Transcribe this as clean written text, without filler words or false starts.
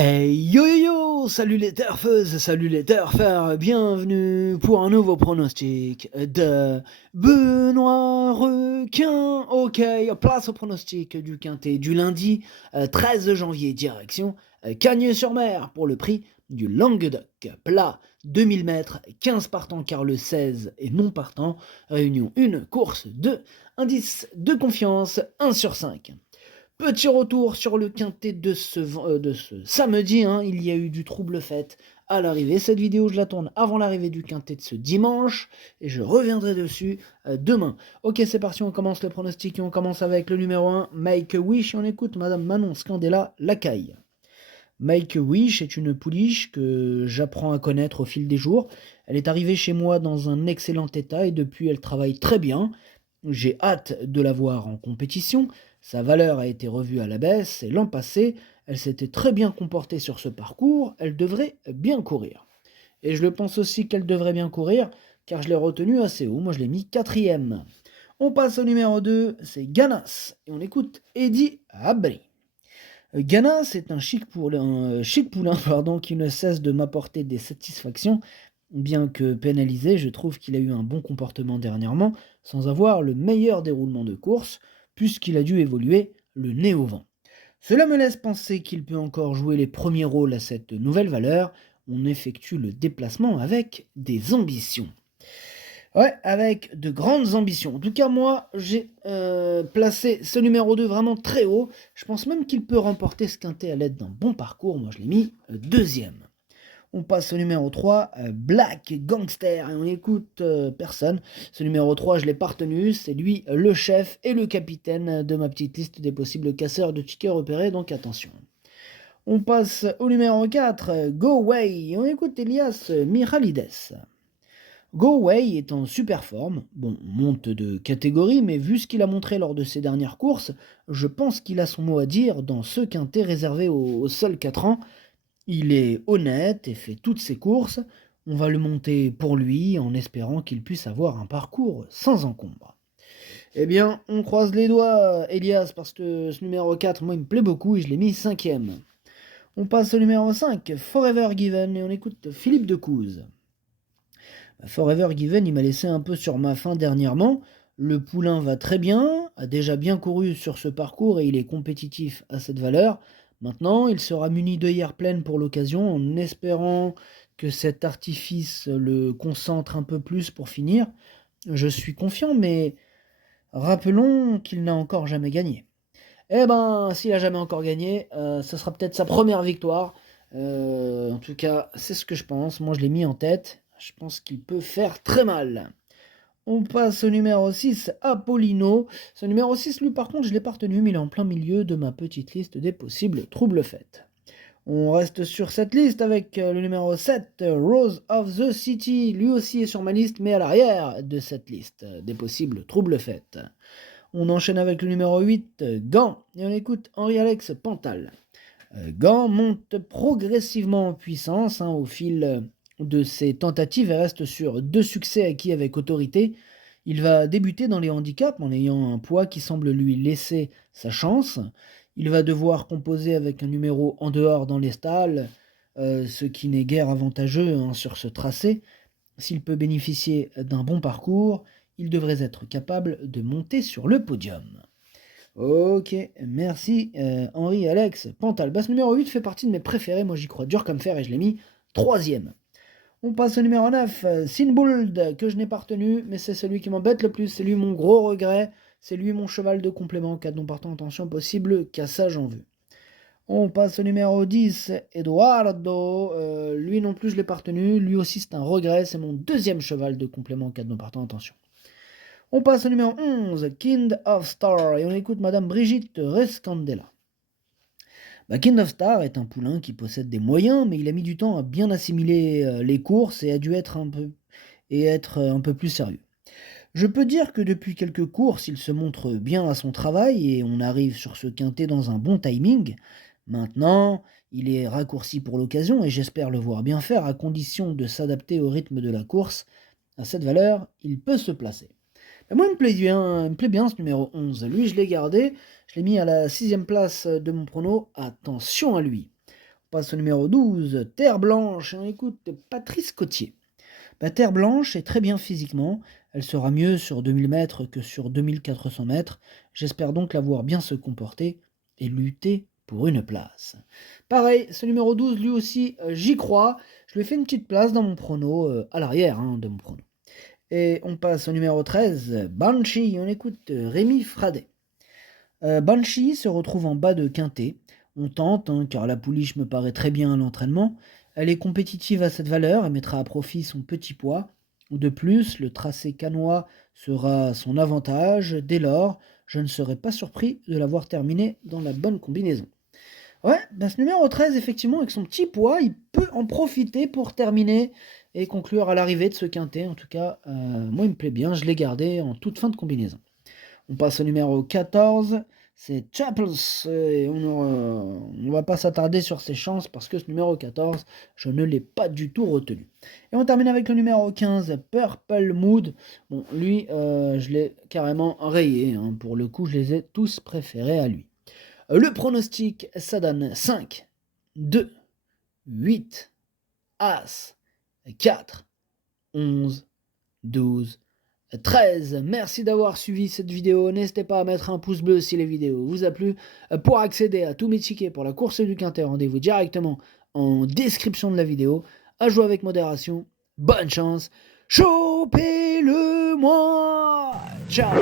Hey yo yo yo! Salut les turfeuses, salut les turfeurs, bienvenue pour un nouveau pronostic de Benoît Requin. Ok, place au pronostic du quintet du lundi 13 janvier, direction Cagnes-sur-Mer pour le prix du Languedoc. Plat 2000 mètres, 15 partants car le 16 est non partant. Réunion 1, course 2, indice de confiance 1 sur 5. Petit retour sur le quintet de ce samedi, il y a eu du trouble fait à l'arrivée. Cette vidéo, je la tourne avant l'arrivée du quintet de ce dimanche, et je reviendrai dessus demain. Ok, c'est parti, on commence le pronostic, et on commence avec le numéro 1, Make a Wish, et on écoute Madame Manon Scandella Lacaille. Make a Wish est une pouliche que j'apprends à connaître au fil des jours. Elle est arrivée chez moi dans un excellent état, et depuis elle travaille très bien. J'ai hâte de la voir en compétition. Sa valeur a été revue à la baisse et l'an passé, elle s'était très bien comportée sur ce parcours. Elle devrait bien courir. Et je le pense aussi qu'elle devrait bien courir, car je l'ai retenue assez haut. Moi, je l'ai mis 4e. On passe au numéro 2, c'est Ganas. Et on écoute Eddie Abri. Ganas est un chic poulain, qui ne cesse de m'apporter des satisfactions. Bien que pénalisé, je trouve qu'il a eu un bon comportement dernièrement, sans avoir le meilleur déroulement de course, puisqu'il a dû évoluer le nez au vent. Cela me laisse penser qu'il peut encore jouer les premiers rôles à cette nouvelle valeur. On effectue le déplacement avec des ambitions. Ouais, avec de grandes ambitions. En tout cas, moi, j'ai placé ce numéro 2 vraiment très haut. Je pense même qu'il peut remporter ce quintet à l'aide d'un bon parcours. Moi, je l'ai mis 2e. On passe au numéro 3, Black Gangster, et on écoute personne. Ce numéro 3, je l'ai pas retenu, c'est lui le chef et le capitaine de ma petite liste des possibles casseurs de tickets repérés, donc attention. On passe au numéro 4, Go Way, et on écoute Elias Michalides. Go Way est en super forme, bon, on monte de catégorie, mais vu ce qu'il a montré lors de ses dernières courses, je pense qu'il a son mot à dire dans ce quintet réservé aux seuls 4 ans. Il est honnête et fait toutes ses courses. On va le monter pour lui en espérant qu'il puisse avoir un parcours sans encombre. Eh bien, on croise les doigts, Elias, parce que ce numéro 4, moi, il me plaît beaucoup et je l'ai mis 5e. On passe au numéro 5, Forever Given, et on écoute Philippe Decouze. Forever Given, il m'a laissé un peu sur ma faim dernièrement. Le poulain va très bien, a déjà bien couru sur ce parcours et il est compétitif à cette valeur. Maintenant, il sera muni d'œillères pleines pour l'occasion, en espérant que cet artifice le concentre un peu plus pour finir. Je suis confiant, mais rappelons qu'il n'a encore jamais gagné. Eh ben, s'il a jamais encore gagné, ce sera peut-être sa première victoire. En tout cas, c'est ce que je pense. Moi, je l'ai mis en tête. Je pense qu'il peut faire très mal. On passe au numéro 6, Apollino. Ce numéro 6, lui, par contre, je ne l'ai pas retenu, mais il est en plein milieu de ma petite liste des possibles troubles faits. On reste sur cette liste avec le numéro 7, Rose of the City. Lui aussi est sur ma liste, mais à l'arrière de cette liste des possibles troubles faits. On enchaîne avec le numéro 8, Gant, et on écoute Henri-Alex Pantal. Gant monte progressivement en puissance au fil de ses tentatives et reste sur 2 succès acquis avec autorité. Il va débuter dans les handicaps en ayant un poids qui semble lui laisser sa chance. Il va devoir composer avec un numéro en dehors dans les stalles, ce qui n'est guère avantageux sur ce tracé. S'il peut bénéficier d'un bon parcours, il devrait être capable de monter sur le podium. Ok, merci Henri-Alex Pantal. Ce numéro 8 fait partie de mes préférés, moi j'y crois dur comme fer et je l'ai mis 3e. On passe au numéro 9, Sinbold, que je n'ai pas retenu, mais c'est celui qui m'embête le plus, c'est lui mon gros regret, c'est lui mon cheval de complément, cas non partant, attention, possible cassage en vue. On passe au numéro 10, Eduardo, lui non plus je l'ai pas retenu, lui aussi c'est un regret, c'est mon 2e cheval de complément, cas non partant, attention. On passe au numéro 11, Kind of Star, et on écoute Madame Brigitte Rescandela. Kind of Star est un poulain qui possède des moyens, mais il a mis du temps à bien assimiler les courses et a dû être un peu plus sérieux. Je peux dire que depuis quelques courses, il se montre bien à son travail et on arrive sur ce quintet dans un bon timing. Maintenant, il est raccourci pour l'occasion et j'espère le voir bien faire à condition de s'adapter au rythme de la course. À cette valeur, il peut se placer. Moi, il me plaît bien ce numéro 11. Lui, je l'ai gardé. Je l'ai mis à la 6e place de mon prono. Attention à lui. On passe au numéro 12, Terre Blanche, et on écoute Patrice Cotier. Terre Blanche est très bien physiquement, elle sera mieux sur 2000 mètres que sur 2400 mètres. J'espère donc la voir bien se comporter et lutter pour une place. Pareil, ce numéro 12, lui aussi, j'y crois. Je lui ai fait une petite place dans mon prono, à l'arrière de mon prono. Et on passe au numéro 13, Banshee, on écoute Rémi Fradet. Banshee se retrouve en bas de quintet. On tente, car la pouliche me paraît très bien à l'entraînement. Elle est compétitive à cette valeur et mettra à profit son petit poids. De plus, le tracé canois sera son avantage. Dès lors, je ne serais pas surpris de l'avoir terminé dans la bonne combinaison. Ouais, ce numéro 13, effectivement, avec son petit poids, il peut en profiter pour terminer et conclure à l'arrivée de ce quintet. En tout cas, moi, il me plaît bien. Je l'ai gardé en toute fin de combinaison. On passe au numéro 14, c'est Chapels. Et on ne va pas s'attarder sur ses chances parce que ce numéro 14, je ne l'ai pas du tout retenu. Et on termine avec le numéro 15, Purple Mood. Bon, lui, je l'ai carrément rayé. Pour le coup, je les ai tous préférés à lui. Le pronostic, ça donne 5, 2, 8, As, 4, 11, 12, 13. Merci d'avoir suivi cette vidéo. N'hésitez pas à mettre un pouce bleu si la vidéo vous a plu. Pour accéder à tous mes tickets pour la course du Quintet, rendez-vous directement en description de la vidéo. À jouer avec modération. Bonne chance. Chopez-le moi. Ciao.